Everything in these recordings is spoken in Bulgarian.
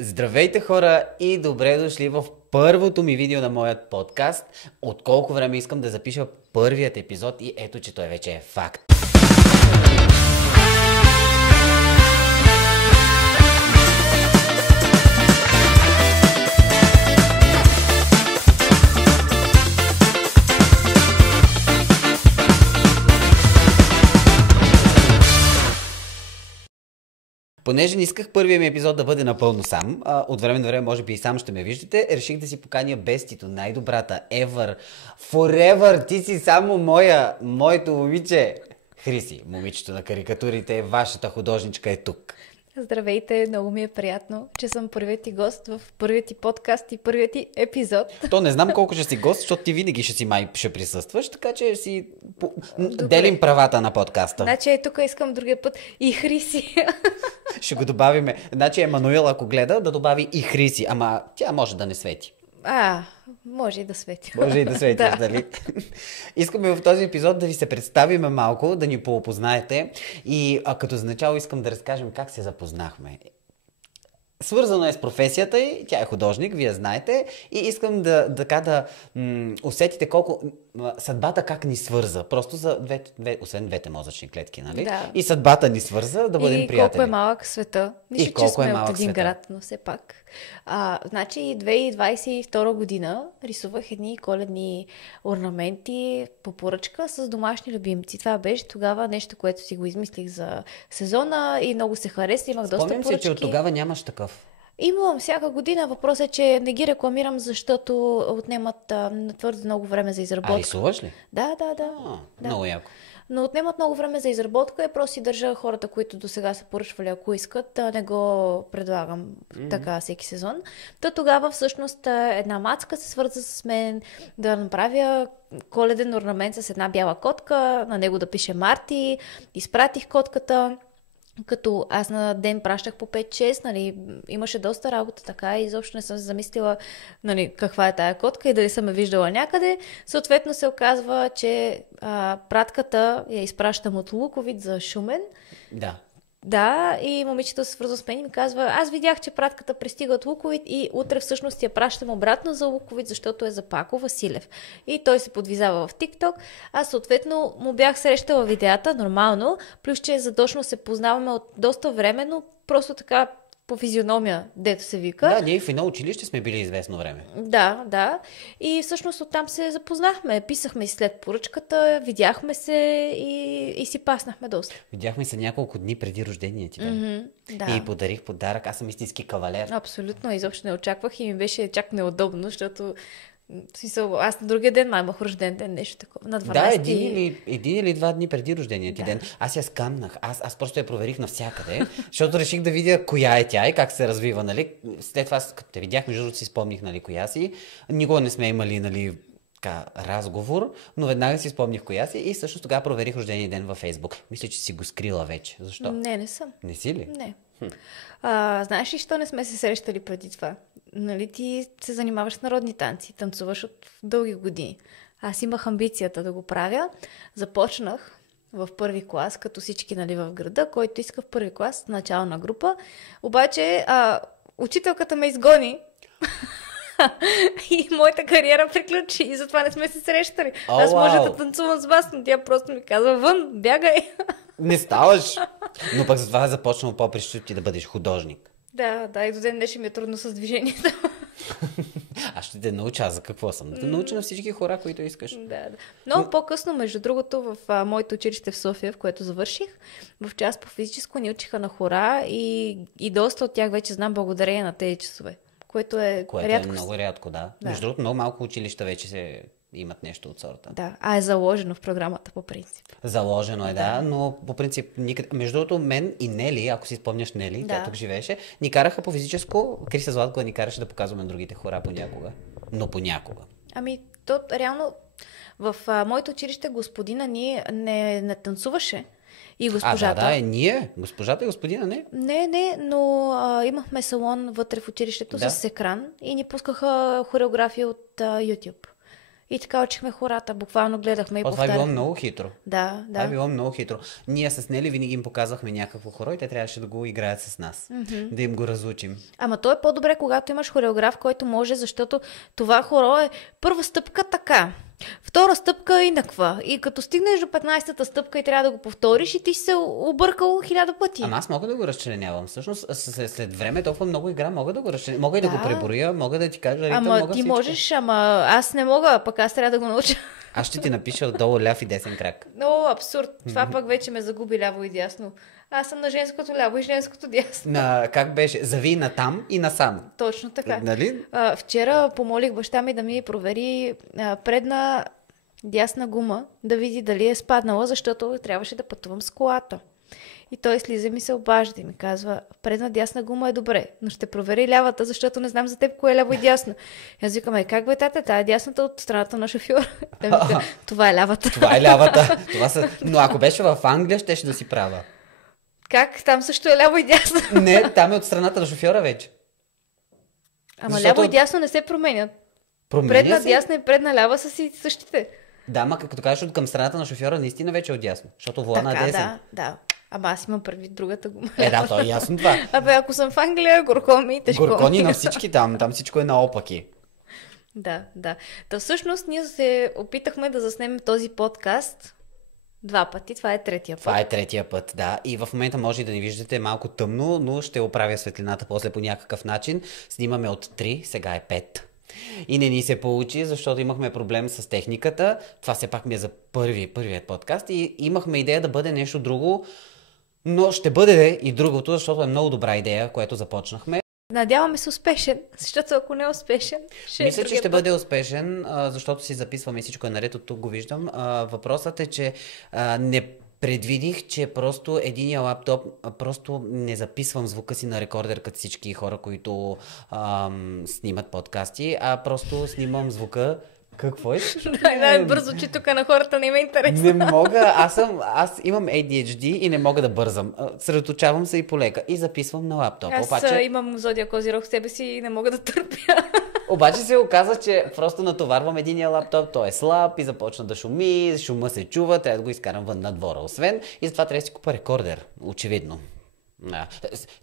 Здравейте хора и добре дошли в първото ми видео на моят подкаст. От колко време искам да запиша първият епизод и ето, че той вече е факт. Понеже не исках първият ми епизод да бъде напълно сам, от време на време може би и сам ще ме виждате, реших да си поканя бестито, най-добрата, ever, forever, ти си само моето момиче. Хриси, момичето на карикатурите, вашата художничка е тук. Здравейте, много ми е приятно, че съм първият ти гост в първият ти подкаст и първият ти епизод. То не знам колко ще си гост, защото ти винаги ще присъстваш, така че си делим правата на подкаста. Значи тук искам другия път и Хриси. Ще го добавиме. Значи Емануил, ако гледа, да добави и Хриси, ама тя може да не свети. Може и да свети. Може и да светиш, дали? Искаме в този епизод да ви се представиме малко, да ни поопознаете и като за начало искам да разкажем как се запознахме. Свързано е с професията й, тя е художник, вие знаете, и искам да усетите колко съдбата как ни свърза. Просто за освен двете мозъчни клетки, нали? Да. И съдбата ни свърза да бъдем приятели. И колко е малък света. Нищо, че сме от един град, но все пак. Значи 2022 година рисувах едни коледни орнаменти по поръчка с домашни любимци. Това беше тогава нещо, което си го измислих за сезона и много се хареса. Имах доста поръчки. Спомням си, че от тогава нямаш такъв. Имам всяка година. Въпросът е, че не ги рекламирам, защото отнемат твърде много време за изработка. Рисуваш ли? Да. Много яко. Но отнемат много време за изработка и просто си държа хората, които до сега са поръчвали, ако искат, да не го предлагам така всеки сезон. Тогава всъщност една мацка се свърза с мен да направя коледен орнамент с една бяла котка, на него да пише Марти, изпратих котката. Като аз на ден пращах по 5-6, нали, имаше доста работа така и изобщо не съм се замислила, нали, каква е тая котка и дали съм я виждала някъде. Съответно се оказва, че пратката я изпращам от Луковит за Шумен. Да. Да, и момичето се свързва с мен и ми казва, аз видях, че пратката пристига от Луковит и утре всъщност я пращам обратно за Луковит, защото е за Пако Василев. И той се подвизава в TikTok. Аз съответно му бях срещала видеята, нормално, плюс че задочно се познаваме от доста време, но просто така по физиономия, дето се вика. Да, ние и в едно училище сме били известно време. Да. И всъщност оттам се запознахме. Писахме и след поръчката, видяхме се и си паснахме доста. Видяхме се няколко дни преди рождения ти ден. Да. И подарих подарък. Аз съм истински кавалер. Абсолютно. Изобщо не очаквах и ми беше чак неудобно, защото аз на другия ден имах рожден ден, нещо такова. На 12. Да, един или два дни преди рождения ти ден. Аз я скамнах. Аз просто я проверих навсякъде, защото реших да видя коя е тя и как се развива, нали. След това, като те видях, между другото си спомних, нали, коя си. Никога не сме имали, нали, разговор, но веднага си спомних коя си и всъщност тогава проверих рождения ден във Фейсбук. Мисля, че си го скрила вече. Защо? Не съм. Не си ли? Не. Знаеш ли, що не сме се срещали преди това? Нали, ти се занимаваш с народни танци, танцуваш от дълги години. Аз имах амбицията да го правя. Започнах в първи клас, като всички, нали, в града, който иска в първи клас, начална група. Обаче учителката ме изгони. И моята кариера приключи и затова не сме се срещали. Аз може да танцувам с вас, но тя просто ми казва, вън, бягай. Не ставаш. Но пък затова е започнал по-прищу ти да бъдеш художник. Да, и до ден днешен ми е трудно с движението. Аз ще те науча, за какво съм. Да те науча на всички хора, които искаш. Да. Много по-късно, между другото, в моето училище в София, в което завърших, в част по физическо ни учиха на хора и доста от тях вече знам благодарение на тези часове. Което е рядко. Е много рядко, да. Между другото, много малко училища вече имат нещо от сорта. Да, е заложено в програмата по принцип. Заложено е, да, но по принцип никъде. Между другото, мен и Нели, ако си спомняш Нели, тя тук живееше, ни караха по физическо, Криса Златкова ни караше да показваме другите хора понякога. Но понякога. То реално в моето училище господина ни не танцуваше. И госпожата. Да, ние. Госпожата и господина, не? Не, но имахме салон вътре в училището с екран и ни пускаха хореография от YouTube. И така учихме хората. Буквално гледахме и Това е било повтаряхме. много хитро. Да, Това е да. било много хитро. Ние с Нели винаги им показвахме някакво хоро и те трябваше да го играят с нас. Да им го разучим. Ама то е по-добре, когато имаш хореограф, който може, защото това хоро е първа стъпка така. Втора стъпка инаква. И като стигнеш до 15-та стъпка и трябва да го повториш и ти си се объркал 1000 пъти. Ама аз мога да го разчленявам. Всъщност, след време толкова много игра мога да го разчленявам. Мога и да го преброя, мога да ти кажа ритъм, Ама мога ти всичко. можеш, ама аз не мога, пък аз трябва да го науча. Аз ще ти напиша отдолу ляв и десен крак. Много абсурд. Това пък вече ме загуби ляво и дясно. Аз съм на женското ляво и женското дясно. Как беше? Зави на там и насам. Точно така. Нали? Вчера помолих баща ми да ми провери предна дясна гума, да види дали е спаднала, защото трябваше да пътувам с колата. И той слиза и ми се обажда и ми казва, предна дясна гума е добре, но ще провери лявата, защото не знам за теб кое е ляво и дясно. И аз викам, как бе, тата, тая е дясната от страната на шофьора. Той ми казва, това е лявата. Това е лявата. Но ако беше в Англия, щеше да си права. Как? Там също е ляво и дясно. Не, там е от страната на шофьора вече. Ама Защото ляво и дясно не се променят. променя Предна се. дясна и предна лява са си същите. Да, ма като кажеш от към страната на шофьора, наистина вече е отясно. Защото волана е Така, десен. да. Ама аз имам предвид другата гума. Да, то е ясно това. Абе, ако съм в Англия, горко и тежко. Горкони на всички там. Там всичко е наопаки. Да. Та всъщност ние се опитахме да заснемем този подкаст 2 пъти. Това е третия път. Това е третия път, да. И в момента може и да ни виждате малко тъмно, но ще оправя светлината после по някакъв начин. Снимаме от 3, сега е 5. И не ни се получи, защото имахме проблем с техниката. Това все пак ми е за първият подкаст и имахме идея да бъде нещо друго, но ще бъде и другото, защото е много добра идея, което започнахме. Надяваме се успешен, защото ако не е успешен, ще Мисля, е че другия ще път. бъде успешен, защото си записваме и всичко е наред, от тук го виждам. Въпросът е, че не предвидих, че просто единия лаптоп просто не записвам звука си на рекордер като всички хора, които снимат подкасти, а просто снимам звука. Какво е? Най-бързо, че тук на хората не има интерес. Не мога, аз имам ADHD и не мога да бързам. Средоточавам се и полека и записвам на лаптоп. Аз имам зодия Козирог в себе си и не мога да търпя. Обаче се оказа, че просто натоварвам единия лаптоп, той е слаб и започна да шуми, шума се чува, трябва да го изкарам вън на двора, освен и затова трябва да си купа рекордер, очевидно.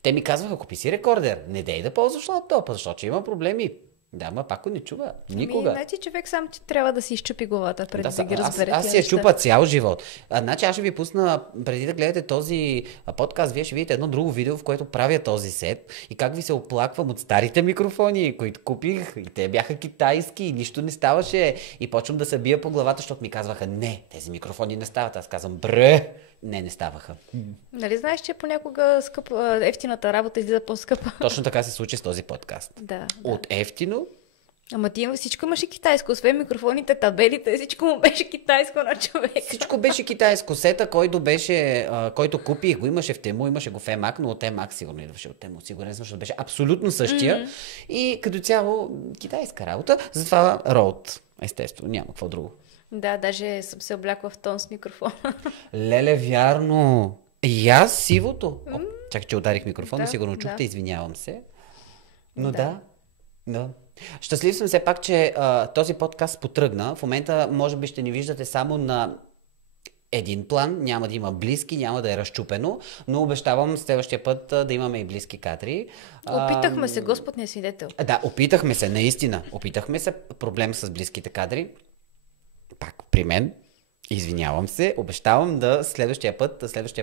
Те ми казваха, купи си рекордер, не дей да ползваш лаптопа, защото има проблеми. Да, ма пак не чува. Никога. Значи човек сам ти трябва да си изчупи главата преди да ги разбере. Аз си я чупа цял живот. Значи аз ще ви пусна, преди да гледате този подкаст, вие ще видите едно друго видео, в което правя този сет и как ви се оплаквам от старите микрофони, които купих и те бяха китайски и нищо не ставаше и почвам да се бия по главата, защото ми казваха, не, тези микрофони не стават. Аз казвам, бре, не ставаха. Нали знаеш, че понякога ефтината работа излиза по-скъпа? Точно така се случи с този подкаст. Да. От ефтино. Ама всичко имаше китайско, освен микрофоните, табелите, всичко му беше китайско на човек. Всичко беше китайско. Сета, който купих, го имаше в Тему, имаше го в Емак, но от Емак сигурно идваше от Тему. Сигурен съм, защото беше абсолютно същия. И като цяло китайска работа. Затова Rode, естествено, няма какво друго. Да, даже съм се облякла в тон с микрофона. Леле, вярно. И аз сивото. Чакай, че ударих микрофона, Да, сигурно чухте, да. извинявам се. Но да. Щастлив съм все пак, че този подкаст потръгна. В момента, може би, ще ни виждате само на един план, няма да има близки, няма да е разчупено, но обещавам следващия път да имаме и близки кадри. Опитахме се, Господ не е свидетел. Да, опитахме се, наистина. Опитахме се, проблем с близките кадри. Пак при мен. Извинявам се, обещавам да следващия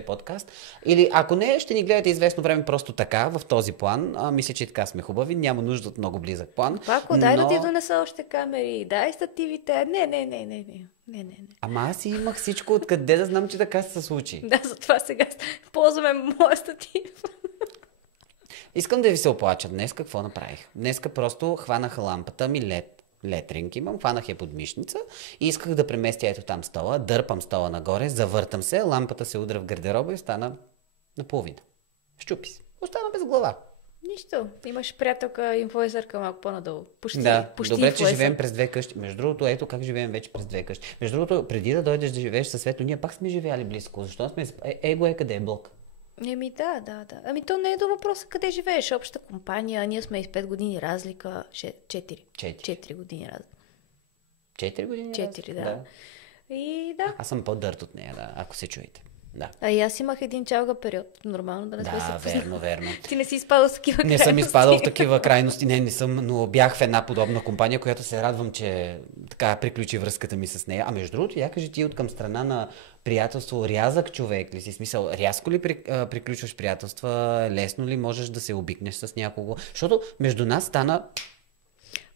подкаст. Или ако не, ще ни гледате известно време просто така, в този план. Мисля, че така сме хубави, няма нужда от много близък план. Пако, дай да ти донеса още камери, дай стативите. Не. Ама аз имах всичко, откъде да знам, че така се случи. Да, затова сега ползваме моя статив. Искам да ви се оплача. Днес какво направих? Днеска просто хванах лампата ми летринг имам, хванах я под мишница и исках да преместя ето там стола, дърпам стола нагоре, завъртам се, лампата се удря в гардероба и стана наполовина. Щупи се. Остана без глава. Нищо. Имаш приятелка, инфлуенсърка малко по-надолу. Почти Добре, че инфлуенсър. живеем през 2 къщи. Между другото, ето как живеем вече през 2 къщи. Между другото, преди да дойдеш да живееш със Светло, ние пак сме живяли близко. Защо сме... Его е къде е блок? Да. Ами то не е до въпроса къде живееш. Обща компания, ние сме и с 5 години разлика. 4 години разлика. 4 години. 4, да. И да. Аз съм по-дърт от нея, да, ако се чуете. Да. А и аз имах един чалга период. Нормално да не сме се Да, познали. верно. Ти не си изпадал в такива Не крайности. съм изпадал в такива крайности, не съм, но бях в една подобна компания, която се радвам, че така приключи връзката ми с нея. А между другото, я кажи ти от към страна на приятелство, рязък човек ли си? Смисъл, рязко ли приключваш приятелства? Лесно ли можеш да се обикнеш с някого? Защото между нас стана...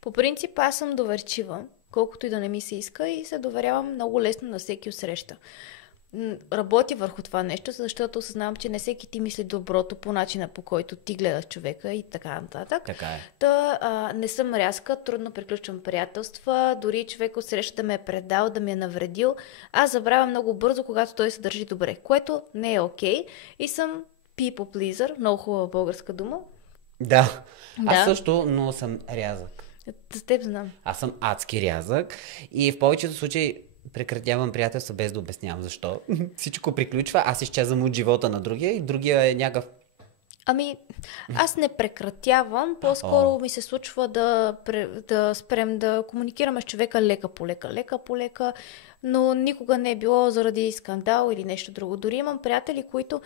По принцип аз съм доверчива, колкото и да не ми се иска и се доверявам много лесно на всеки отсреща. Работя върху това нещо, защото осъзнавам, че не всеки ти мисли доброто по начина, по който ти гледаш човека и така нататък. Така е. Не съм рязка, трудно приключвам приятелства, дори човек отсреща да ме е предал, да ме е навредил. Аз забравям много бързо, когато той се държи добре, което не е окей. И съм people pleaser, много хубава българска дума. Да. Аз Да. също, но съм рязък. За теб знам. Аз съм адски рязък и в повечето случаи прекратявам приятелства без да обяснявам защо. Всичко приключва, аз изчезвам от живота на другия и другия е някакъв... Ами, аз не прекратявам, по-скоро ми се случва да спрем да комуникираме с човека лека по лека, но никога не е било заради скандал или нещо друго. Дори имам приятели, които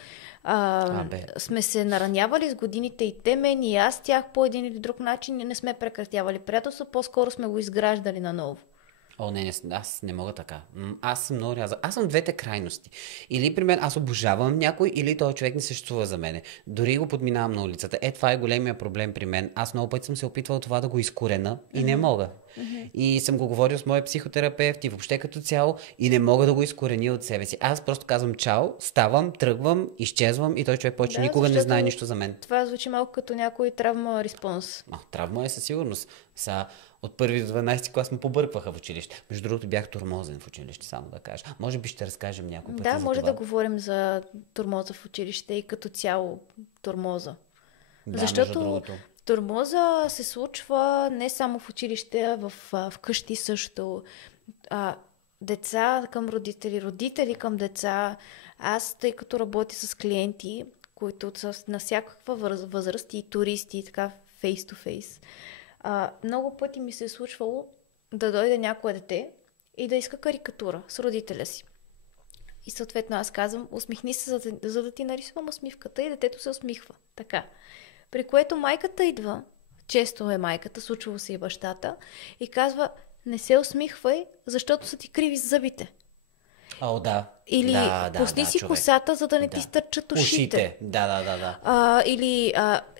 сме се наранявали с годините и те мен и аз тях по един или друг начин и не сме прекратявали приятелство, по-скоро сме го изграждали наново. О, не, аз не мога така. Аз съм много рязък. Аз съм двете крайности. Или при мен аз обожавам някой, или този човек не съществува за мене. Дори го подминавам на улицата. Това е големия проблем при мен. Аз много пъти съм се опитвал това да го изкорена и не мога. И съм го говорил с моя психотерапевт и въобще като цяло и не мога да го изкореня от себе си. Аз просто казвам чао, ставам, тръгвам, изчезвам и той човек повече никога не знае нищо за мен. Това звучи малко като някой травма респонс. Травма е със сигурност. От първи до 12 клас ме побъркваха в училище. Между другото бях тормозен в училище, само да кажа. Може би ще разкажем някой път. Да, за може това. да говорим за тормоза в училище и като цяло тормоза. Да, между Защото другото. тормоза се случва не само в училище, а в къщи също. Деца към родители, родители към деца. Аз, тъй като работя с клиенти, които са на всякаква възраст и туристи и така face-to-face, много пъти ми се е случвало да дойде някое дете и да иска карикатура с родителя си. И съответно аз казвам, усмихни се, за да ти нарисувам усмивката и детето се усмихва. Така. При което майката идва, често е майката, случвало се и бащата, и казва, не се усмихвай, защото са ти криви зъбите. О, да. Или да, пусни си човек. косата, за да не ти стърчат ушите. Да. Или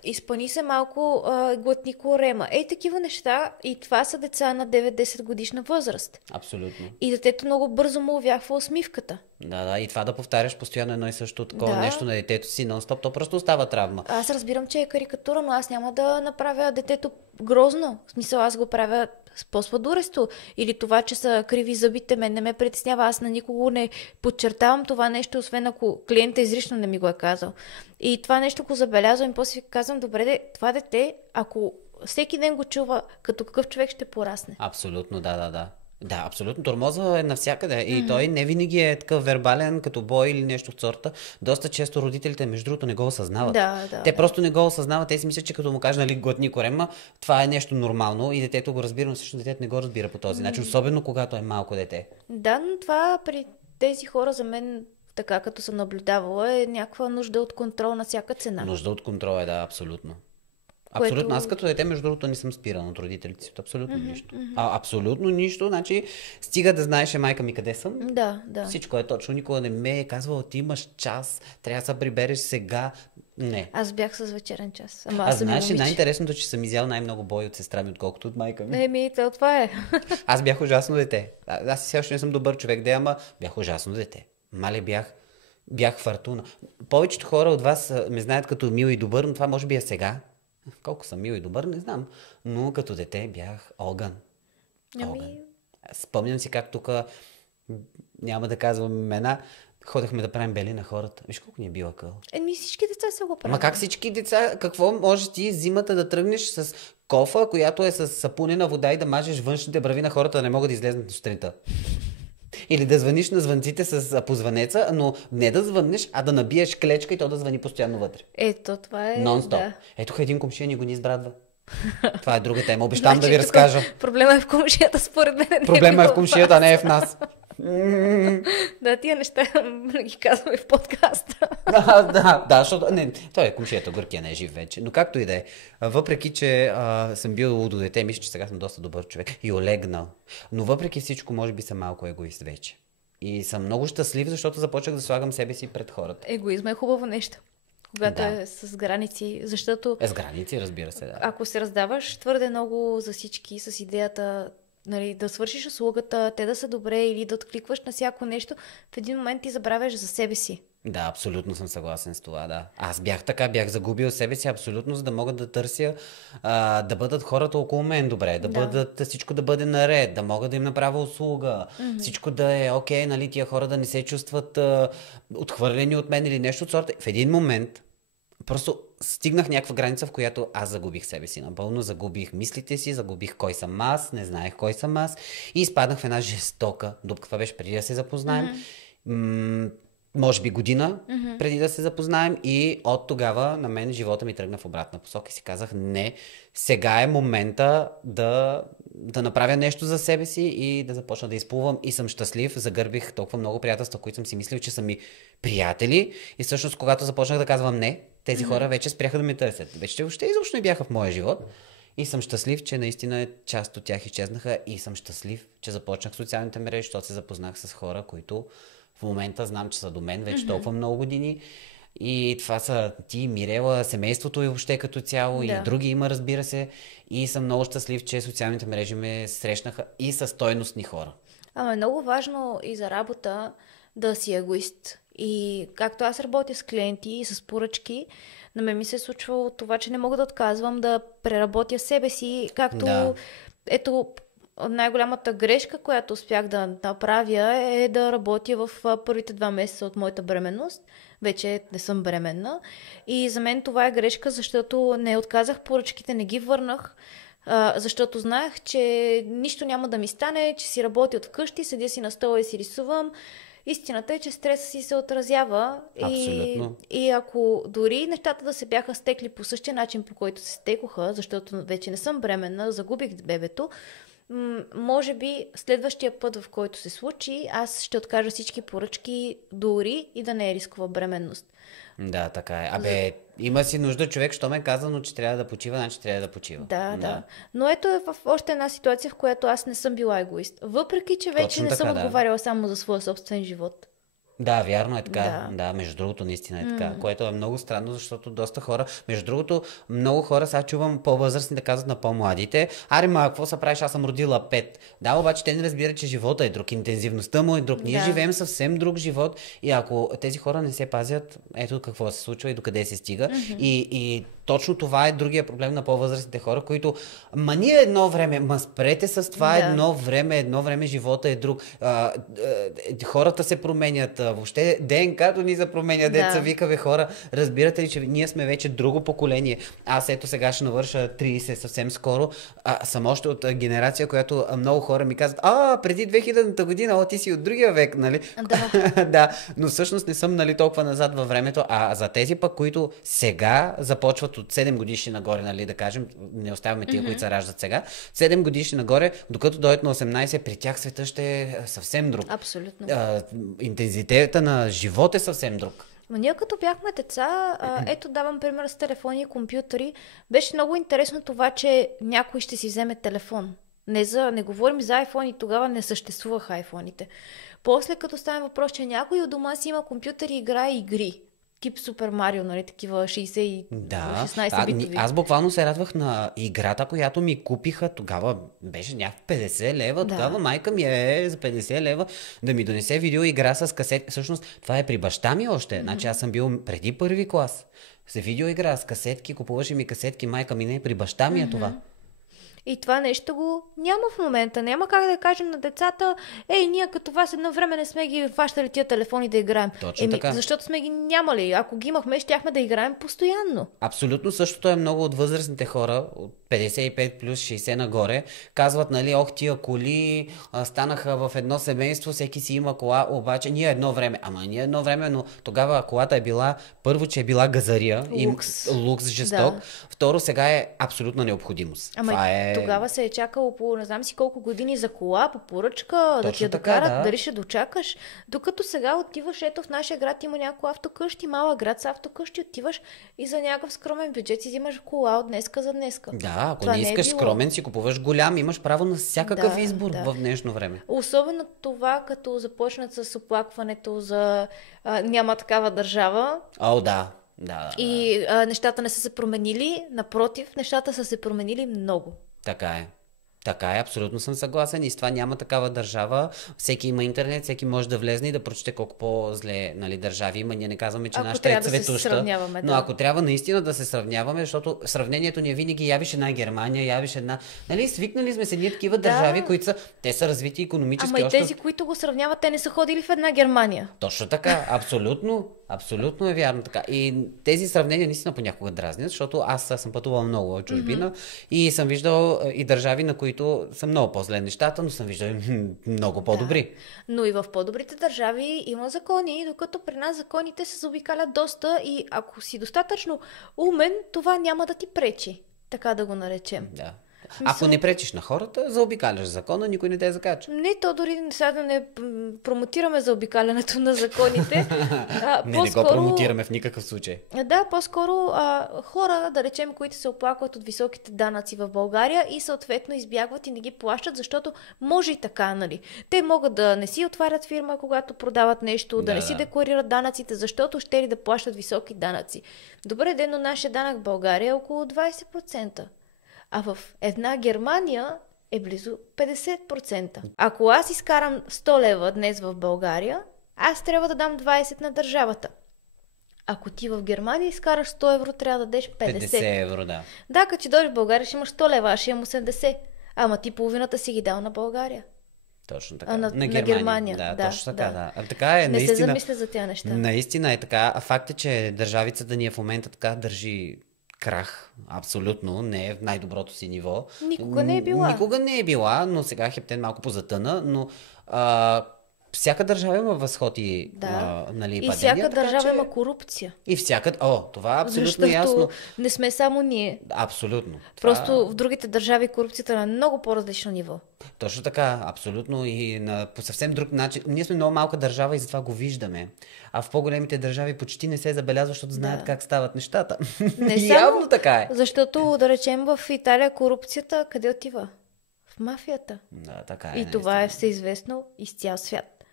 изпъни се малко, глътни корема. Такива неща. И това са деца на 9-10 годишна възраст. Абсолютно. И детето много бързо му увяхва усмивката. Да. И това да повтаряш постоянно едно и също такова нещо на детето си нон-стоп, то просто остава травма. Аз разбирам, че е карикатура, но аз няма да направя детето грозно. В смисъл, аз го правя по-сладурещо. Или това, че са криви зъбите, мен не ме притеснява. Аз на никого не подчертавам това нещо, освен ако клиента изрично не ми го е казал. И това нещо го забелязвам и после казвам, добре, това дете, ако всеки ден го чува, като какъв човек ще порасне. Абсолютно, да. Да, абсолютно. Тормоза е навсякъде. И той не винаги е такъв вербален, като бой или нещо от сорта. Доста често родителите, между другото, не го осъзнават. Те просто не го осъзнават. Те си мислят, че като му кажа, нали, глътни корема, това е нещо нормално и детето го разбира, но всъщност детето не го разбира по този начин, особено когато е малко дете. Да, но това при тези хора за мен, така като съм наблюдавала, е някаква нужда от контрол на всяка цена. Нужда от контрол е, да, абсолютно. Абсолютно. Аз като дете, между другото, не съм спирал от родителите си. Абсолютно нищо. Абсолютно нищо. Значи, стига да знаеш майка ми къде съм. Да. Всичко е точно. Никога не ме е казвал, ти имаш час, трябва да се прибереш сега. Не. Аз бях с вечерен час. Аз знаеш ли най-интересното, че съм изял най-много бой от сестра ми, отколкото от майка ми. Това е. Аз бях ужасно дете. Аз все още не съм добър човек, ама бях ужасно дете. Мале бях фартуна. Повечето хора от вас ме знаят като мил и добър, но това може би е сега. Колко съм мил и добър, не знам. Но като дете бях огън. Спомням си как тук, няма да казвам имена, ходехме да правим бели на хората. Виж колко ни е била къл. Всички деца са го правили. Ма как всички деца? Какво можеш ти зимата да тръгнеш с кофа, която е с сапунена вода и да мажеш външните брави на хората да не могат да излезнат до сутринта? Или да звъниш на звънците с позвънеца, но не да звъннеш, а да набиеш клечка и то да звъни постоянно вътре. Това е... Нон-стоп. Ето един комшия ни го ни избрадва. Това е друга тема. Обещавам да ви Значи тук разкажа. Проблема е в комшията, според мен. Проблема е в комшията, а не е в нас. Да, тия неща не ги казваме в подкаста. Да, защото... Не, той е комшията, горкия не е жив вече. Но както и да е. Въпреки, че съм бил лудо дете, мисля, че сега съм доста добър човек и олегнал. Но въпреки всичко, може би съм малко егоист вече. И съм много щастлив, защото започнах да слагам себе си пред хората. Егоизма е хубаво нещо, когато Да. е с граници, защото С граници, разбира се, да. ако се раздаваш твърде много за всички с идеята, нали, да свършиш услугата, те да са добре или да откликваш на всяко нещо, в един момент ти забравяш за себе си. Да, абсолютно съм съгласен с това, да. Аз бях така, бях загубил себе си абсолютно, за да мога да търся да бъдат хората около мен добре, да бъдат, всичко да бъде наред, да мога да им направя услуга, всичко да е окей, нали, тия хора да не се чувстват отхвърлени от мен или нещо от сорта. В един момент просто стигнах някаква граница, в която аз загубих себе си напълно, загубих мислите си, загубих кой съм аз, не знаех кой съм аз и изпаднах в една жестока дупка. Това беше преди да се запознаем. Може би година преди да се запознаем и от тогава на мен живота ми тръгна в обратна посока и си казах не, сега е момента да направя нещо за себе си и да започна да изплувам и съм щастлив, загърбих толкова много приятелства, които съм си мислил, че са ми приятели и всъщност когато започнах да казвам не, тези хора вече спряха да ме търсят. Вече въобще изобщо не бяха в моя живот. И съм щастлив, че наистина част от тях изчезнаха и съм щастлив, че започнах социалните мрежи, защото се запознах с хора, които в момента знам, че са до мен вече толкова много години. И това са ти, Мирела, семейството и въобще като цяло, и други има, разбира се. И съм много щастлив, че социалните мрежи ме срещнаха и са стойностни хора. Ама е много важно и за работа да си егоист. И както аз работя с клиенти и с поръчки, на мен ми се е случвало това, че не мога да отказвам да преработя себе си, както ето най-голямата грешка, която успях да направя е да работя в първите 2 месеца от моята бременност. Вече не съм бременна. И за мен това е грешка, защото не отказах поръчките, не ги върнах, защото знаех, че нищо няма да ми стане, че си работя от вкъщи, седя си на стола и си рисувам. Истината е, че стресът си се отразява и ако дори нещата да се бяха стекли по същия начин, по който се стекоха, защото вече не съм бременна, загубих бебето, може би следващия път, в който се случи, аз ще откажа всички поръчки, дори и да не е рискова бременност. Да, така е. Абе, има си нужда човек, що ме е казано, че трябва да почива, значи трябва да почива. Да. Но ето е в още една ситуация, в която аз не съм била егоист. Въпреки, че вече Точно не така, съм отговаряла само за своя собствен живот. Да, вярно е така. Да, между другото наистина е така. Което е много странно, защото доста хора... Между другото, много хора, сега чувам по-възрастни да казват на по-младите: аре, ма, какво се правиш, аз съм родила 5. Да, обаче те не разбират, че живота е друг, интензивността му е друг. Ние живеем съвсем друг живот и ако тези хора не се пазят, ето какво се случва и докъде се стига. И точно това е другия проблем на по-възрастните хора, които ние едно време, спрете с това, едно време живота е друг. Хората се променят, въобще ДНК-то ни се променя, деца викаве хора. Разбирате ли, че ние сме вече друго поколение? Аз ето сега ще навърша 30 съвсем скоро. Съм още от генерация, която много хора ми казват: преди 2000-та година, ти си от другия век, нали? Да, но всъщност не съм, нали, толкова назад във времето, а за тези пък, които сега започват от 7 годишни нагоре, нали, да кажем, не оставяме тия, които се раждат сега, 7 годишни нагоре, докато дойдат на 18, при тях света ще е съвсем друг. Абсолютно. Интензитета на живот е съвсем друг. Но ние като бяхме деца, ето давам пример с телефони и компютъри, беше много интересно това, че някой ще си вземе телефон. Не говорим за iPhone и тогава не съществуваха iPhone-ите. После като стане въпрос, че някой от дома си има компютър и играе игри. Тип Супер Марио, нали, такива 60 и 16 битови. Аз буквално се радвах на играта, която ми купиха, тогава беше някакви 50 лева, тогава майка ми за 50 лева да ми донесе видеоигра с касети. Всъщност това е при баща ми още, значи аз съм бил преди първи клас. С видеоигра, с касетки, купуваше ми касетки, майка ми не, при баща ми е това. И това нещо го няма в момента. Няма как да кажем на децата, ние като вас едно време не сме ги фащали тия телефони да играем. Точно така. Защото сме ги нямали. Ако ги имахме, щяхме да играем постоянно. Абсолютно същото е много от възрастните хора, от 55 плюс 60 нагоре, казват, нали, тия коли станаха в едно семейство, всеки си има кола, обаче ние едно време, но тогава колата е била, първо, че е била газария, лукс жесток, второ, сега е абсолютна необходимост. Тогава се е чакало по не знам си колко години за кола, по поръчка, да ти я докарат, дали ще дочакаш, докато сега отиваш, ето в нашия град има някои автокъщи, малък град с автокъщи, отиваш и за някакъв скромен бюджет си взимаш кола от днеска за днеска. Да, ако не искаш скромен, си купуваш голям, имаш право на всякакъв избор в днешно време. Особено това, като започнат с оплакването за няма такава държава. И нещата не са се променили, напротив, нещата са се променили много. Така е, абсолютно съм съгласен и с това няма такава държава. Всеки има интернет, всеки може да влезне и да прочете колко по-зле, нали, държави има. Ние не казваме, че нашата е цветуща, но ако трябва наистина да се сравняваме, защото сравнението ни е винаги явиш една Германия, явиш една... Нали, свикнали сме се ние такива държави, които те са развити икономически. Ама и тези, които го сравняват, те не са ходили в една Германия. Точно така, абсолютно е вярно така. И тези сравнения наистина понякога дразнят, защото аз съм пътувал много в чужбина и съм виждал и държави, на които са много по-зле нещата, но съм виждал и много по-добри. Да. Но и в по-добрите държави има закони, докато при нас законите се заобикалят доста и ако си достатъчно умен, това няма да ти пречи. Така да го наречем. Да. Ако не пречиш на хората, заобикаляш закона, никой не те закача. Не, то дори сега да не промотираме заобикалянето на законите. Не го промотираме в никакъв случай. Да, по-скоро хора, да речем, които се оплакват от високите данъци в България и съответно избягват и не ги плащат, защото може и така, нали. Те могат да не си отварят фирма, когато продават нещо, да не си декларират данъците, защото ще ли да плащат високи данъци. Добре, но нашия данък в България е около 20%. А в една Германия е близо 50%. Ако аз изкарам 100 лева днес в България, аз трябва да дам 20 на държавата. Ако ти в Германия изкараш 100 евро, трябва да дадеш 50 евро, да. Да, като че дойдеш в България, ще имаш 100 лева, аз ще имам 80. Ама ти половината си ги дал на България. Точно така. На Германия. Да, точно така, да. Така е, не наистина, се замисля за тези неща. Наистина е така. А факт е, че държавицата ни е в момента така държи крах. Абсолютно. Не е в най-доброто си ниво. Никога не е била, но сега Хептен малко позатъна, но всяка държава има възход и нали, падения. И всяка държава има корупция. И това е абсолютно ясно. Не сме само ние. Абсолютно. Просто в другите държави корупцията е на много по-различно ниво. Точно така, абсолютно и по съвсем друг начин. Ние сме много малка държава и затова го виждаме. А в по-големите държави почти не се забелязва, защото знаят как стават нещата. Явно така е. Защото, да речем, в Италия корупцията къде отива? В мафията. Да, така е. И това е всеизвестно из цял свят.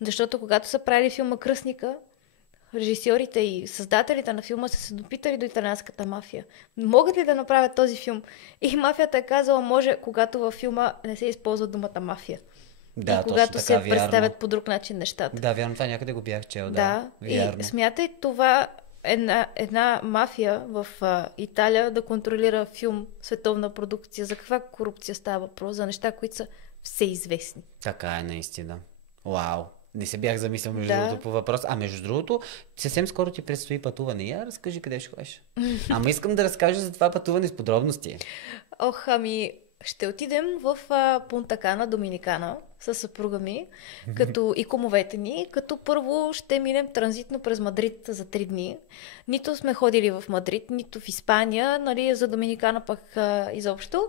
Защото когато са правили филма Кръстника, режисьорите и създателите на филма са се допитали до италианската мафия. Могат ли да направят този филм? И мафията е казала, може, когато във филма не се използва думата мафия. Да, и когато се така, представят по друг начин нещата. Да, вярно, това някъде го бях чел. Да, вярно. И смятай това една мафия в Италия да контролира филм, световна продукция. За каква корупция става въпрос? За неща, които са всеизвестни. Така е, наистина. Вау! Не се бях замислил между другото по въпрос. А между другото, съвсем скоро ти предстои пътуване. Я разкажи къде ще ходиш. Ама искам да разкажа за това пътуване с подробности. Ще отидем в Пунта Кана, Доминикана, със съпруга ми, и кумовете ни, като първо ще минем транзитно през Мадрид за 3 дни. Нито сме ходили в Мадрид, нито в Испания, нали, за Доминикана пък изобщо.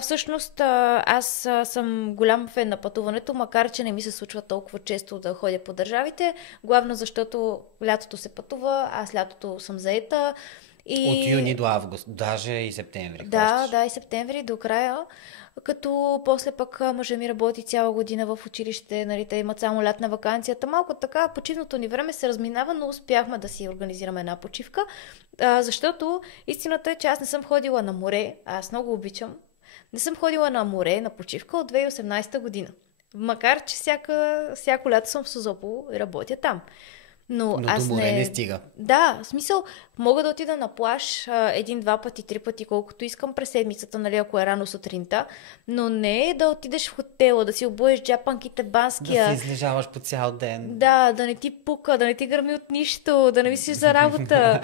Всъщност аз съм голям фен на пътуването, макар че не ми се случва толкова често да ходя по държавите, главно защото лятото се пътува, аз лятото съм заета. От юни до август, даже и септември. Да, и септември до края, като после пък мъжа ми работи цяла година в училище, нали, те имат само лятна ваканцията. Малко така, почивното ни време се разминава, но успяхме да си организираме една почивка, защото истината е, че аз не съм ходила на море, аз много обичам, не съм ходила на море, на почивка от 2018 година. Макар че всяко лято съм в Созопол и работя там. Но Но аз до море не стига. Да, в смисъл, мога да отида на плаж един, два пъти, три пъти, колкото искам през седмицата, нали, ако е рано сутринта, но не е да отидеш в хотела, да си обуеш джапанките банския. Да си излежаваш по цял ден. Да не ти пука, да не ти гърми от нищо, да не мислиш за работа.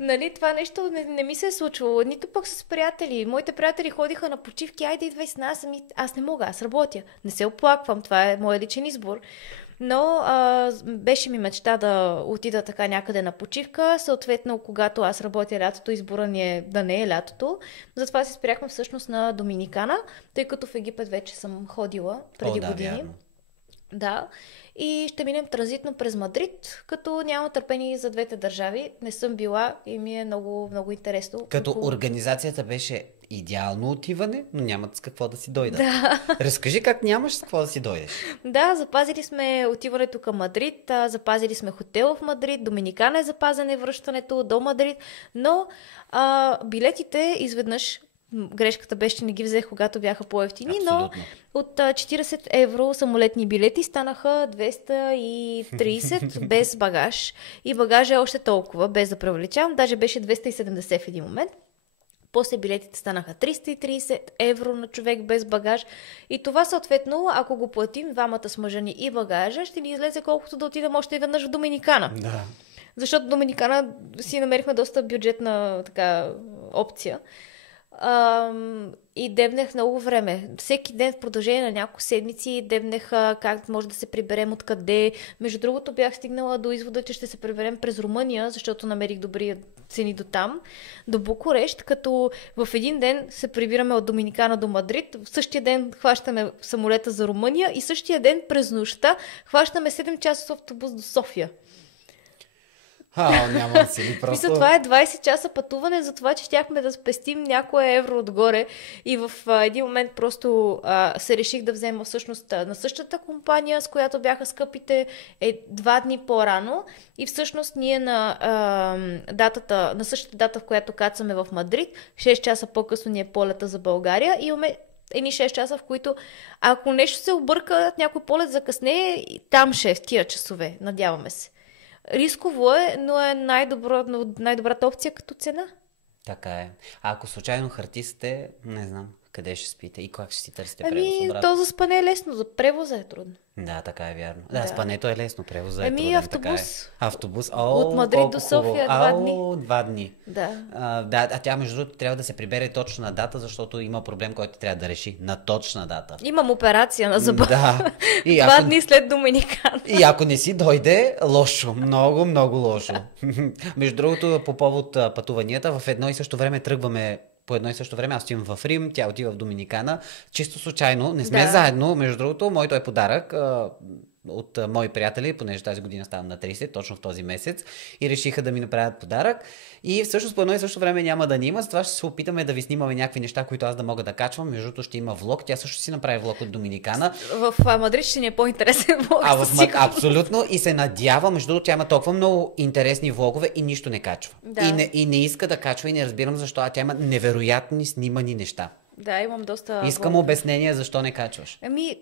Нали, това нещо не ми се е случвало. Нито пък с приятели. Моите приятели ходиха на почивки, айде идвай с нас, аз не мога, аз работя. Не се оплаквам, това е моят личен избор. Но беше ми мечта да отида така някъде на почивка. Съответно, когато аз работя лятото, избора ни е да не е лятото. Затова се спряхме всъщност на Доминикана, тъй като в Египет вече съм ходила преди години. Вярно. Да. И ще минем транзитно през Мадрид, като нямам търпение за двете държави. Не съм била и ми е много, много интересно. Като организацията беше идеално отиване, но нямат с какво да си дойдат. Да. Разкажи как нямаш с какво да си дойдеш. Да, запазили сме отиването към Мадрид, запазили сме хотел в Мадрид, Доминикана е запазене връщането до Мадрид, но билетите изведнъж, грешката беше, че не ги взех, когато бяха по-евтини, но от 40 евро самолетни билети станаха 230 без багаж. И багажа е още толкова, без да преувеличавам, даже беше 270 в един момент. После билетите станаха 330 евро на човек без багаж. И това съответно, ако го платим двамата с мъжа ни и багажа, ще ни излезе колкото да отидем още веднъж в Доминикана. Да. Защото Доминикана си намерихме доста бюджетна така опция. И дебнех много време. Всеки ден в продължение на няколко седмици дебнех как може да се приберем откъде. Между другото бях стигнала до извода, че ще се приберем през Румъния, защото намерих добри цени до там, до Букурещ, като в един ден се прибираме от Доминикана до Мадрид, в същия ден хващаме самолета за Румъния и същия ден през нощта хващаме 7 часа автобус до София. Нямам сили просто. Мисля, това е 20 часа пътуване, за това, че щяхме да спестим някое евро отгоре. И в един момент просто се реших да взема всъщност на същата компания, с която бяха скъпите 2 дни по-рано. И всъщност ние на същата дата, в която кацаме в Мадрид, 6 часа по-късно ни е полета за България и имаме едни 6 часа, в които ако нещо се обърка, някой полет закъсне, там ще е в тия часове. Надяваме се. Рисково е, но е най-добрата опция като цена. Така е. А ако случайно хартисте, не знам къде ще спите и как ще си търсите превоз обратно. То за спане е лесно, за превоза е трудно. Да, така е вярно. Да, спането е лесно, превоза е труден. Автобус. Така е. Автобус. От Мадрид до София 2 дни. 2 дни. Да. Тя между другото трябва да се прибере точно на дата, защото има проблем, който трябва да реши на точна дата. Имам операция на зъба. Да. 2 дни след Доминикана. И ако не си дойде, лошо. Много, много лошо. Между другото, по повод пътуванията, в едно и също време тръгваме по едно и също време. Аз отивам в Рим, тя отива в Доминикана. Чисто случайно, не сме заедно. Между другото, моето е подарък от мои приятели, понеже тази година ставам на 30, точно в този месец, и решиха да ми направят подарък. И всъщност по едно и също време няма да ни има, затова ще се опитаме да ви снимаме някакви неща, които аз да мога да качвам. Между другото ще има влог, тя също си направи влог от Доминикана. В Мадрид ще ни е по-интересен влог. Абсолютно, и се надява, между другото тя има толкова много интересни влогове и нищо не качва. Да. И не иска да качва и не разбирам защо, а тя има невероятни снимани неща. Да, имам доста... Искам обяснение защо не качваш.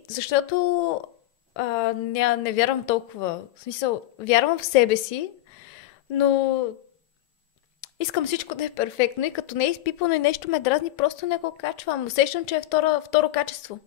Защото не вярвам толкова. В смисъл, вярвам в себе си, но искам всичко да е перфектно и като не е изпипано и нещо ме дразни, просто не го качвам. Усещам, че е второ качество.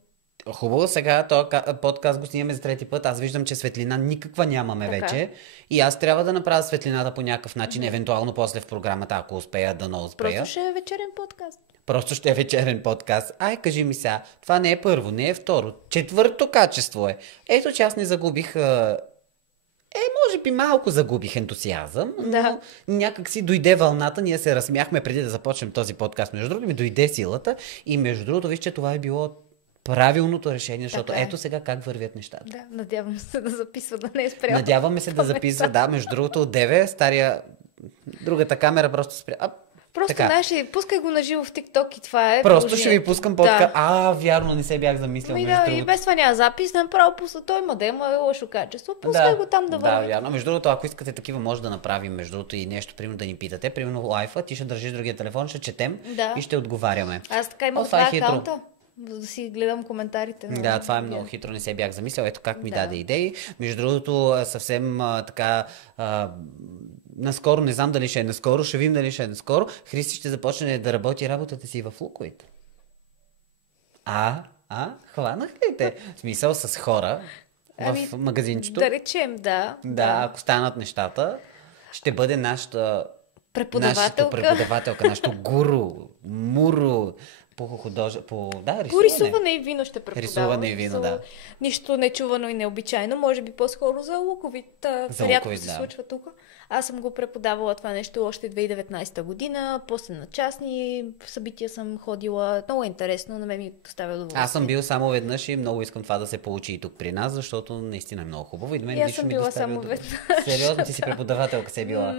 Хубаво, сега този подкаст го снимаме за 3-ти път. Аз виждам, че светлина никаква нямаме вече. И аз трябва да направя светлината по някакъв начин, евентуално после в програмата, ако успея, да не успея. Просто ще е вечерен подкаст. Просто ще е вечерен подкаст. Кажи ми сега, това не е първо, не е второ. 4-то качество е. Ето, че аз не загубих... може би малко загубих ентусиазъм, но някак си дойде вълната, ние се разсмяхме преди да започнем този подкаст. Между другото ми дойде силата и между другото виж, че това е било правилното решение, защото ето сега как вървят нещата. Да, надявам се да записва, да не е спрямо. Надяваме се да записва, да, между другото от 9, стария, другата камера просто спря. Просто, знаеш, пускай го на живо в TikTok и това е. Просто ще ви пускам подкаст. Вярно, не се бях замислил. И без това няма запис, направо пусна. Той има лошо качество. Пускай го там да върви. Да, вярно. Между другото, ако искате такива, може да направим. Между другото и нещо, примерно да ни питате. Примерно лайфа, ти ще държиш другия телефон, ще четем и ще отговаряме. Аз така имам 2 акаунта. за да си гледам коментарите. Да, това е много хитро, не се бях замислял. Ето как ми Да. даде идеи. Между другото, съвсем така наскоро, не знам дали ще е наскоро, ще видим дали ще е наскоро, Христи ще започне да работи работата си в Луковит. Хванах ли те? В смисъл с хора в магазинчето. Да речем, да. Да, ако станат нещата, ще бъде нашата преподавателка, нашото гуру, муру По рисуване. рисуване и вино ще преподавам. Рисуване и вино, да. Нищо нечувано и необичайно, може би по-скоро за Луковит. За Рядко Луковит, се да. случва тук. Аз съм го преподавала това нещо още 2019 година, после на частни събития съм ходила. Много е интересно, на мен ми доставя удоволствие. Аз съм бил само веднъж и много искам това да се получи и тук при нас, защото наистина е много хубаво. И до мен аз лично съм ми била доставя само удоволствие. веднъж. Сериозно, ти си преподавателка се била.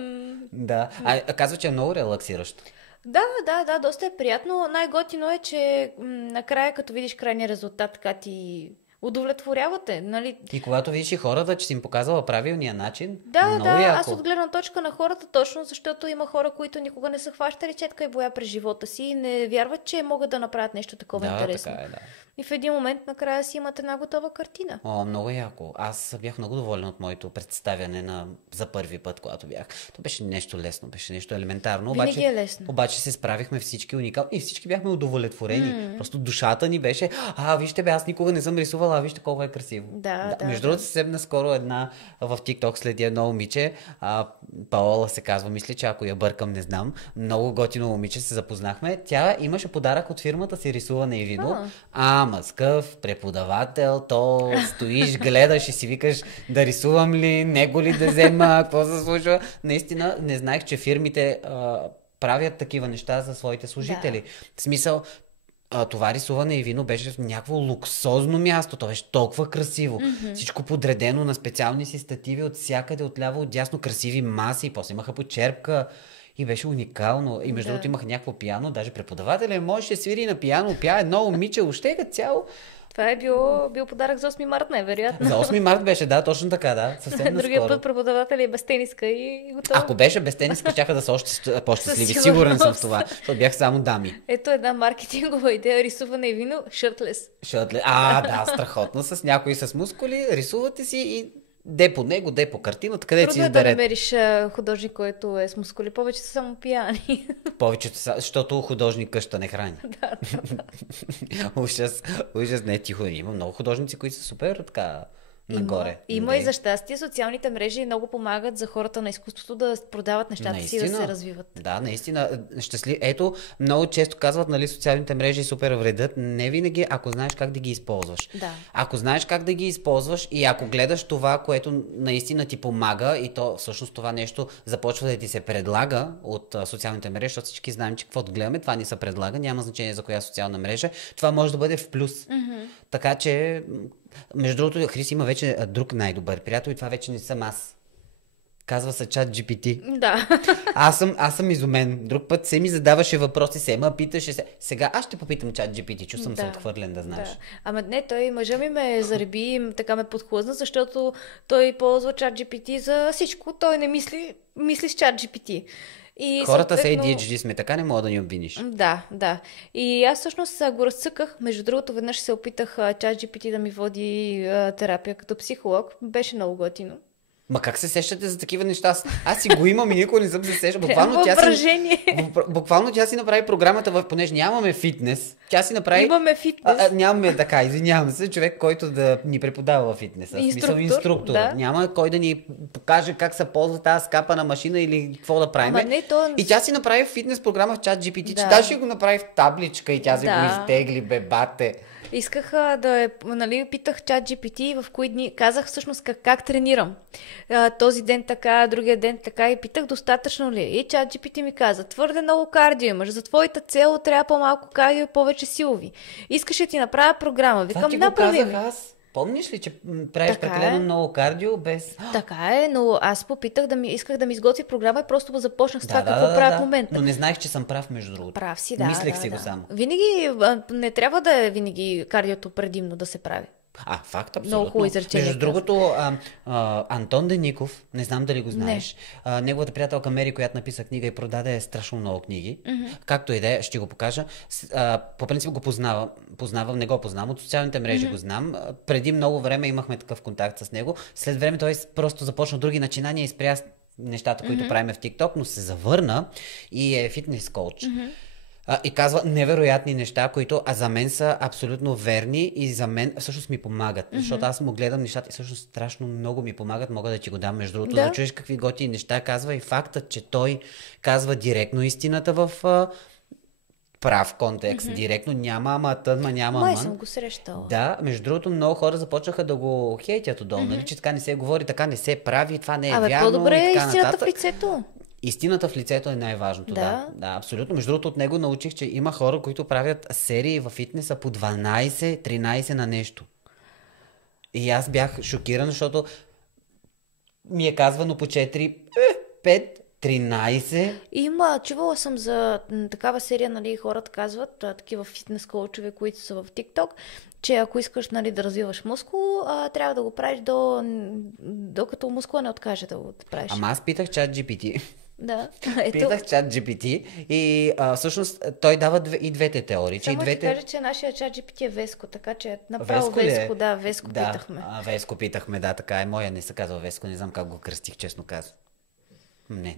Да. Казва, че е много релаксиращо. Да, доста е приятно. Най-готино е, че накрая, като видиш крайния резултат, така ти удовлетворявате, нали? И когато видиш и хората, че си им показала правилния начин, Да, много да, яко. аз от гледна точка на хората точно, защото има хора, които никога не са хващали четка и боя през живота си и не вярват, че могат да направят нещо такова интересно. Така е, да. И в един момент накрая си имат една готова картина. Много яко. Аз бях много доволен от моето представяне за първи път, когато бях. То беше нещо лесно, беше нещо елементарно. Винаги е лесно. Обаче се справихме всички уникални и всички бяхме удовлетворени. Просто душата ни беше, вижте бе, аз никога не съм рисувала, вижте колко е красиво. Да. Между другото, съвсем наскоро една в TikTok следи едно момиче, Паола се казва, мисля, че ако я бъркам, не знам. Много готино момиче, се запознахме. Тя имаше подарък от фирмата си рисуване и вино. Ама скъв преподавател, то стоиш, гледаш и си викаш да рисувам ли, него ли да взема, какво се случва. Наистина не знаех, че фирмите правят такива неща за своите служители. В смисъл, това рисуване и вино беше в някакво луксозно място. То беше толкова красиво. Всичко подредено на специални си стативи от всякъде, отляво, отдясно, красиви маси. После имаха почерпка. И беше уникално. И между другото имаха някакво пиано. Даже преподавателя можеше свири на пиано. Пя едно момиче, още като цяло. Това е бил подарък за 8 март, невероятно. За 8 март беше, да, точно така, да. Съвсем Другия наскоро. път преподавател е без тениска и готово. Ако беше без тениска, щяха да са още по-щастливи. Със Сигурен съм в сигурност. това. Защото бях само дами. Ето една маркетингова идея, рисуване и вино, shirtless. Да, страхотно. С някои с мускули, рисувате си и де по него, де по картината, къде си Трудно е да изберете. намериш художник, който е с мускули. Повече са само пияни. Повечето са, защото художник къща не храни. Да. Ужас, не е тихо. Има много художници, които са супер така нагоре. Има и за щастие социалните мрежи много помагат за хората на изкуството да продават нещата си и да се развиват. Да, наистина. Ето, много често казват, нали, социалните мрежи супер вредят. Не винаги, ако знаеш как да ги използваш. Да. Ако знаеш как да ги използваш и ако гледаш това, което наистина ти помага и то всъщност това нещо започва да ти се предлага от социалните мрежи, защото всички знаем, че каквото гледаме, това ни се предлага, няма значение за коя социална мрежа, това може да бъде в плюс. Така че между другото, Хрис има вече друг най-добър приятел и това вече не съм аз. Казва се ChatGPT. Да. Аз съм изумен. Друг път се ми задаваше въпроси, питаше се. Сега аз ще попитам ChatGPT, че съм се отхвърлен, да знаеш. Да. Ама не, мъжа ми ме зареби, така ме подхлъзна, защото той ползва ChatGPT за всичко. Той не мисли с ChatGPT. И хората съответно... са ADHD сме, така не мога да ни обвиниш. Да. И аз всъщност го разцъках. Между другото, веднъж се опитах ChatGPT да ми води терапия като психолог. Беше много готино. Ма как се сещате за такива неща? Аз си го имам и никога не съм се сещал. Буквално тя си направи програмата, понеже нямаме фитнес. Тя си направи... Имаме фитнес. Нямаме така, извинявам се, човек, който да ни преподава във фитнеса. Инструктор. Да. Няма кой да ни покаже как се ползва тази скапана машина или какво да правим. И тя си направи фитнес програма в ChatGPT, че даже ще го направи в табличка и тя си го изтегли, бебате. Исках питах ChatGPT в кои дни, казах всъщност как тренирам. Този ден така, другия ден така и питах достатъчно ли. И ChatGPT ми каза, твърде много кардио имаш, за твоята цел трябва по-малко кардио и повече силови. Искаш да ти направя програма. Викам, направи ми. Помниш ли, че правиш прекалено много кардио без... Така е, но аз попитах исках да ми изготви програма и просто започнах с това какво правя в момента. Но не знаех, че съм прав, между другото. Прав си, да. Мислех си го само. Винаги, не трябва да е винаги кардиото предимно да се прави. Факт, Много хубаво абсолютно. изречение Между каза. другото, Антон Деников, не знам дали го знаеш, неговата приятелка Мери, която написа книга и продаде страшно много книги, както и да е, ще го покажа. По принцип го познавам, не го познавам, от социалните мрежи го знам. Преди много време имахме такъв контакт с него. След време той просто започна други начинания и спря нещата, които правиме в TikTok, но се завърна и е фитнес коуч. И казва невероятни неща, които за мен са абсолютно верни и за мен всъщност ми помагат. Защото аз му гледам нещата и всъщност страшно много ми помагат. Мога да ти го дам между другото, да чуеш какви готини неща казва и фактът, че той казва директно истината в прав контекст. Директно няма няма Май съм го срещала. Да, между другото много хора започнаха да го хейтят отдолу, нали, че така не се говори, така не се прави, това не е вярно. По-добре и е така истината нататък. в лицето. Истината в лицето е най-важното, да, абсолютно. Между другото, от него научих, че има хора, които правят серии във фитнеса по 12-13 на нещо. И аз бях шокиран, защото ми е казвано по 4, 5, 13. Чувала съм за такава серия, нали, хората казват, такива фитнес коучове, които са в TikTok, че ако искаш, нали, да развиваш мускул, трябва да го правиш докато мускула не откаже да го правиш. Ама аз питах ChatGPT. Да. Питах ChatGPT и всъщност той дава и двете теории. Само че ще кажа, че нашия ChatGPT е Веско, така че направо Веско, Веско питахме. Веско питахме, да, така е. Моя не се казва Веско, не знам как го кръстих, честно казвам.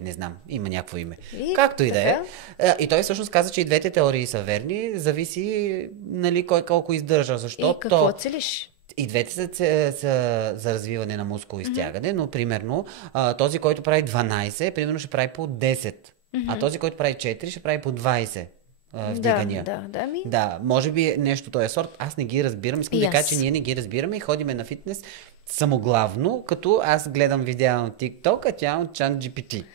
Не знам. Има някакво име. Както и да е. И той всъщност каза, че и двете теории са верни. Зависи, нали, кой колко издържа. Защото И какво целиш? И двете са за развиване на мускул и стягане, но примерно този, който прави 12, примерно ще прави по 10. А този, който прави 4, ще прави по 20 вдигания. Да, може би нещо този сорт. Аз не ги разбирам. Искам да кажа, че ние не ги разбираме и ходиме на фитнес самоглавно, като аз гледам видео на TikTok, а тя от ChatGPT.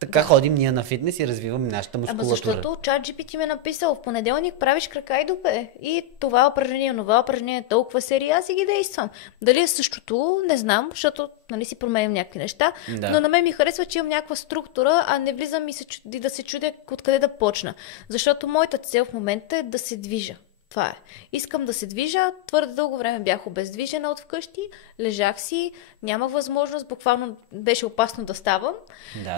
Така ходим ние на фитнес и развиваме нашата мускулатура. Защото ChatGPT ми е написал, в понеделник правиш крака и дупе. И това упражнение, толкова серии, аз си ги действам. Дали е същото, не знам, защото нали си променям някакви неща, но на мен ми харесва, че имам някаква структура, а не влизам и да се чудя откъде да почна. Защото моята цел в момента е да се движа. Това е. Искам да се движа, твърде дълго време бях обездвижена от вкъщи, лежах си, нямах възможност, буквално беше опасно да ставам.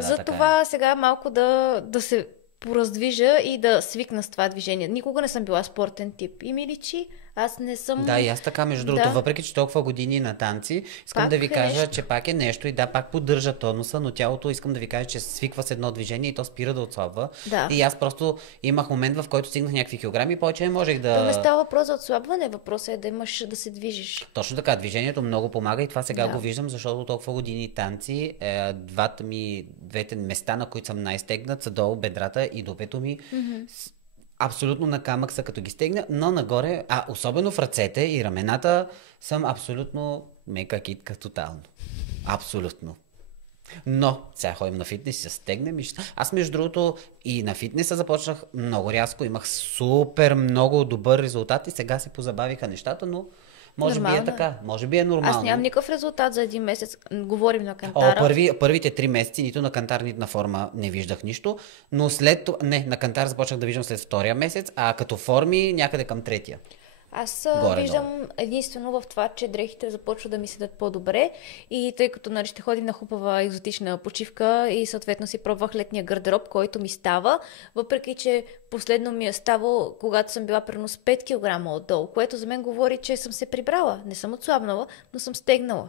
Затова сега малко да се пораздвижа и да свикна с това движение. Никога не съм била спортен тип. И ми личи, аз не съм... Да, и аз така, между другото, въпреки че толкова години на танци, искам да ви кажа, че пак е нещо и пак поддържа тонуса, но тялото искам да ви кажа, че свиква с едно движение и то спира да отслабва. И аз просто имах момент, в който стигнах някакви килограми и повече не можех да... То не става въпрос за отслабване, въпросът е да имаш да се движиш. Точно така, движението много помага и това сега го виждам, защото толкова години танци, двете места, на които съм най-стегнат, са долу бедрата и дупето ми. Абсолютно на камък са като ги стегна, но нагоре, особено в ръцете и рамената, съм абсолютно мека китка тотално. Абсолютно. Но сега ходим на фитнес и се стегнем. Аз между другото и на фитнеса започнах много рязко, имах супер много добър резултат и сега се позабавиха нещата, но може би е така, може би е нормално. Аз нямам никакъв резултат за един месец. Говорим на кантара. Първите 3 месеца нито на кантар, нито на форма не виждах нищо, но след това, на кантар започнах да виждам след втория месец, а като форми някъде към третия. Аз виждам единствено в това, че дрехите започват да ми седат по-добре и тъй като ще ходим на хубава екзотична почивка и съответно си пробвах летния гардероб, който ми става, въпреки че последно ми е ставало, когато съм била примерно с 5 кг отдолу, което за мен говори, че съм се прибрала. Не съм отслабнала, но съм стегнала.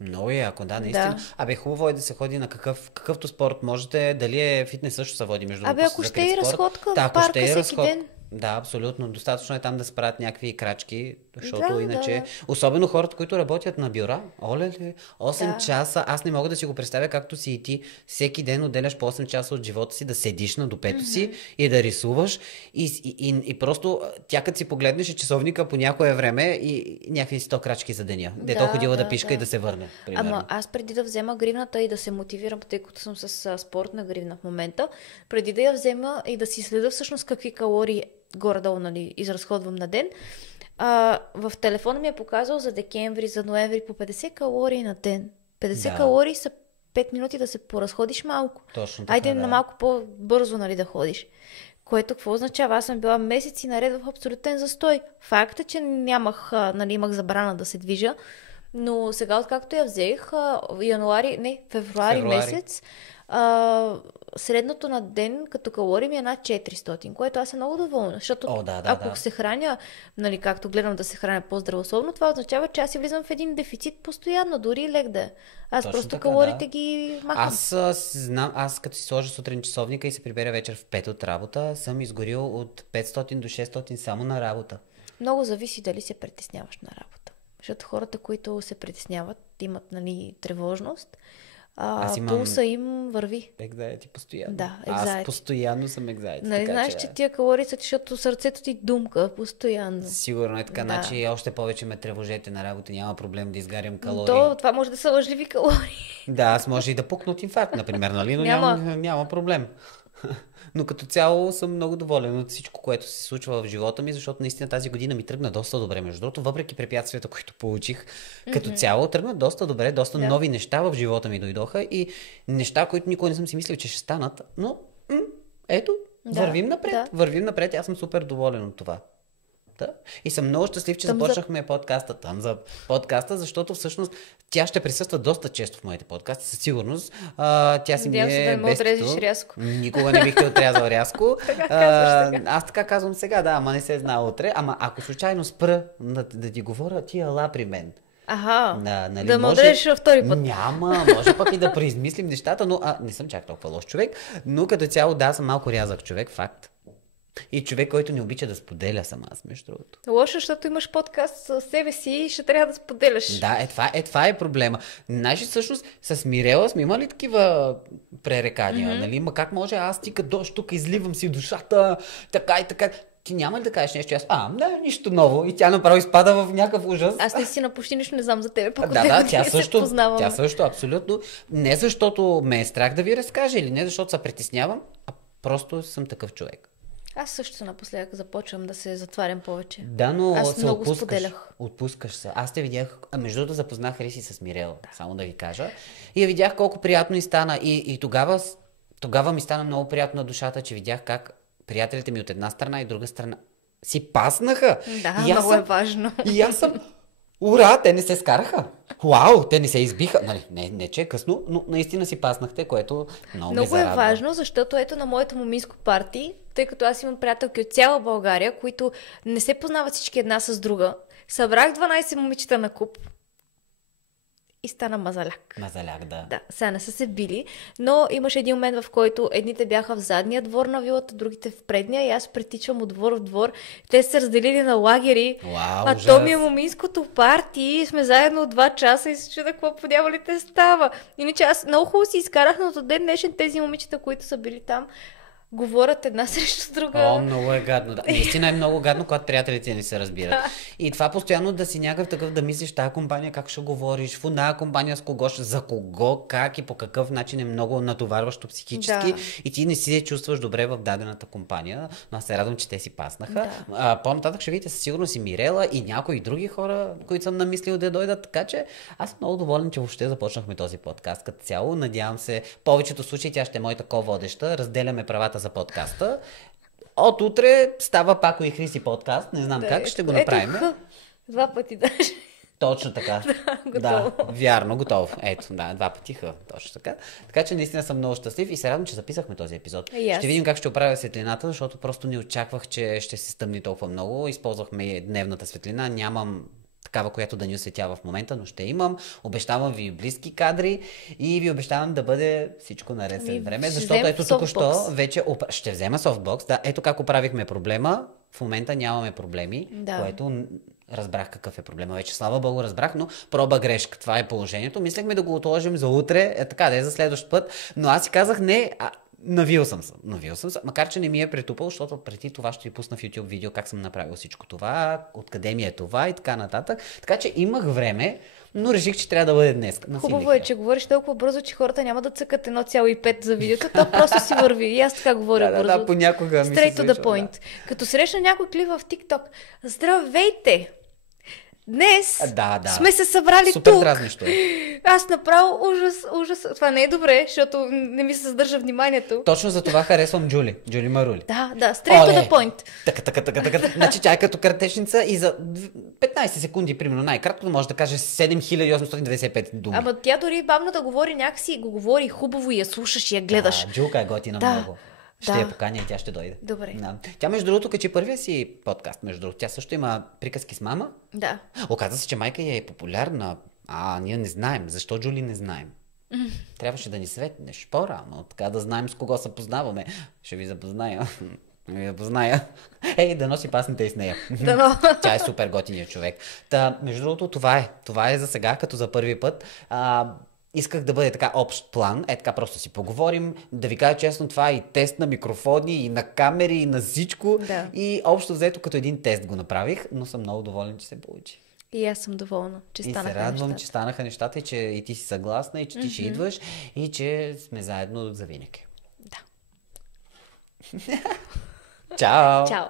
Много яко, наистина. Хубаво е да се ходи на какъвто спорт можете, дали е фитнес също се води между другото. Ако ще и разходка в парка всеки ден. Да, абсолютно. Достатъчно е там да се правят някакви крачки, защото иначе... Особено хората, които работят на бюра, 8 часа, аз не мога да си го представя, както си и ти. Всеки ден отделяш по 8 часа от живота си да седиш на дупето си и да рисуваш. И просто тя като си погледнеш часовника по някое време и някакви 100 крачки за деня. Дето ходила да пишка и да се върне. Примерно. Ама аз преди да взема гривната и да се мотивирам, тъй като съм с спортна гривна в момента, преди да я взема и да си следа всъщност какви калории горе-долу, изразходвам на ден. В телефона ми е показал за декември, за ноември по 50 калории на ден. 50 калории са 5 минути да се поразходиш малко. Точно така, Айде на малко по-бързо да ходиш. Което какво означава? Аз съм била месеци наред в абсолютен застой. Факт е, че имах забрана да се движа, но сега, откакто я взех, февруари месец, средното на ден като калории ми е над 400, което аз съм много доволна, защото ако се храня, нали, както гледам да се храня по-здравословно, това означава, че аз си влизам в един дефицит постоянно, дори лек да е. Аз точно просто така, калориите ги махам. Аз като си сложа сутрин часовника и се приберя вечер в 5 от работа, съм изгорил от 500 до 600 само на работа. Много зависи дали се притесняваш на работа. Защото хората, които се притесняват, имат, нали, тревожност, пулса им върви. Anxiety постоянно. Да, Аз постоянно съм anxiety. Нали, знаеш, че тия калории са, защото сърцето ти думка постоянно. Сигурно е така, значи още повече ме тревожете на работа, няма проблем да изгарям калории. Това може да са лъжливи калории. Да, аз може и да пукна от инфаркт, например, нали, но няма проблем. Но като цяло съм много доволен от всичко, което се случва в живота ми, защото наистина тази година ми тръгна доста добре. Между другото, въпреки препятствията, които получих, като цяло тръгна доста добре, доста нови неща в живота ми дойдоха и неща, които никога не съм си мислил, че ще станат. Но ето, вървим напред. Аз съм супер доволен от това. Да. И съм много щастлив, че започнахме подкаста, защото всъщност тя ще присъства доста често в моите подкасти, със сигурност. Тя си ми е рязко. Никога не бих те отрязал рязко. Аз така казвам сега, ама не се знае утре. Ама ако случайно спра да ти говоря, ти ела при мен. Нали, да ме отрежеш втори път. Няма, може пък и да преизмислим нещата, но не съм чак толкова лош човек. Но като цяло, съм малко рязък човек, факт. И човек, който не обича да споделя съм аз, между другото. Лошо, защото имаш подкаст със себе си и ще трябва да споделяш. Да, това е проблема. Знаеш, всъщност с Мирела сме имали такива пререкания, нали? Ма как може аз ти като дощ тук изливам си душата, така и така. Ти няма ли да кажеш нещо? Нищо ново. И тя направо изпада в някакъв ужас. Аз наистина почти нищо не знам за тебе. Тя също, абсолютно. Не защото ме е страх да ви разкаже или не защото се притеснявам, а просто съм такъв човек. Аз също напоследък започвам да се затварям повече. Да, но аз много споделях. Отпускаш се. Аз те видях, между другото запознах Риси с Мирел, само да ви кажа. И я видях колко приятно и стана. И тогава ми стана много приятно на душата, че видях как приятелите ми от една страна и друга страна си паснаха. Да, много е важно. И аз съм... Ура, те не се скараха. Вау, те не се избиха. Нали, не че е късно, но наистина си паснахте, което много ме зарадва. Много е важно, защото ето на моето моминско парти, тъй като аз имам приятелки от цяла България, които не се познават всички една с друга, събрах 12 момичета на куп и стана мазаляк. Мазаляк, да. Да, сега не са се били, но имаше един момент, в който едните бяха в задния двор на вилата, другите в предния и аз претичвам от двор в двор. Те се разделили на лагери, то ми е моминското парти и сме заедно от 2 часа и се чуда какво по дяволите става. Иначе аз много хубаво си изкарах, но до ден днешен тези момичета, които са били там, говорят една срещу друга. Много е гадно. Да. Наистина е много гадно, когато приятелите не се разбират. И това постоянно да си някакъв такъв да мислиш тази компания как ще говориш, в една компания с кого, за кого, как и по какъв начин е много натоварващо психически и ти не си се чувстваш добре в дадената компания. Но аз се радвам, че те си паснаха. По-нататък ще видите със сигурност и Мирела и някои други хора, които съм намислил да дойдат. Така че аз съм много доволен, че въобще започнахме този подкаст като цяло. Надявам се, в повечето случаи тя ще е моята ко-водеща. Разделяме правата за подкаста. От утре става Пако и Хриси подкаст. Не знам как, ще го направим. 2 пъти даже. Точно така. Да, вярно, готов. Ето, 2 пъти точно така. Така че наистина съм много щастлив и се радвам, че записахме този епизод. Ще видим как ще оправя светлината, защото просто не очаквах, че ще се стъмни толкова много. Използвахме дневната светлина. Нямам такава, която да ни осветява в момента, но ще имам. Обещавам ви близки кадри и ви обещавам да бъде всичко наред след време, защото ето току-що вече ще взема софтбокс. Да, ето как оправихме проблема. В момента нямаме проблеми, което разбрах какъв е проблема. Вече слава Богу разбрах, но проба грешка. Това е положението. Мислехме да го отложим за утре, така да е за следващ път, но аз си казах не, навил съм се, макар че не ми е претупал, защото преди това ще ви пусна в YouTube видео как съм направил всичко това, откъде ми е това и така нататък. Така че имах време, но реших, че трябва да бъде днес. Хубаво е, че говориш толкова бързо, че хората няма да цъкат 1,5 за видеото, то просто си върви. И аз така говоря бързо. Да, понякога ми се Straight to the point. Като срещна някой клип в TikTok. Здравейте! днес Да. сме се събрали Супер тук. дразнещо е. Аз направо ужас. Това не е добре, защото не ми се задържа вниманието. Точно за това харесвам Джули Марули. Да, straight to the point. Така. Значи тя е като картечница и за 15 секунди, примерно най-кратко, може да каже 7895 думи. Ама тя дори бавно да говори някакси, го говори хубаво и я слушаш и я гледаш. Да, Джилка е готина много. Ще я поканя и тя ще дойде. Добре. Да. Тя, между другото, качи първия си подкаст, между другото. Тя също има приказки с мама. Да. Оказва се, че майка й е популярна. Ние не знаем. Защо, Джули, не знаем? Трябваше да ни светнеш по-рано, така да знаем с кого се познаваме. Ще ви запозная. Да носи пасните и с нея. Дано. Тя е супер готиният човек. Между другото, това е. Това е за сега, като за първи път. Исках да бъде така общ план, така просто си поговорим, да ви кажа честно, това е и тест на микрофони, и на камери, и на всичко. Да. И общо взето като един тест го направих, но съм много доволен, че се получи. И аз съм доволна, че станаха нещата. И се радвам, че станаха нещата и че и ти си съгласна, и че ти ще идваш, и че сме заедно завинаги. Да. Чао! Чао!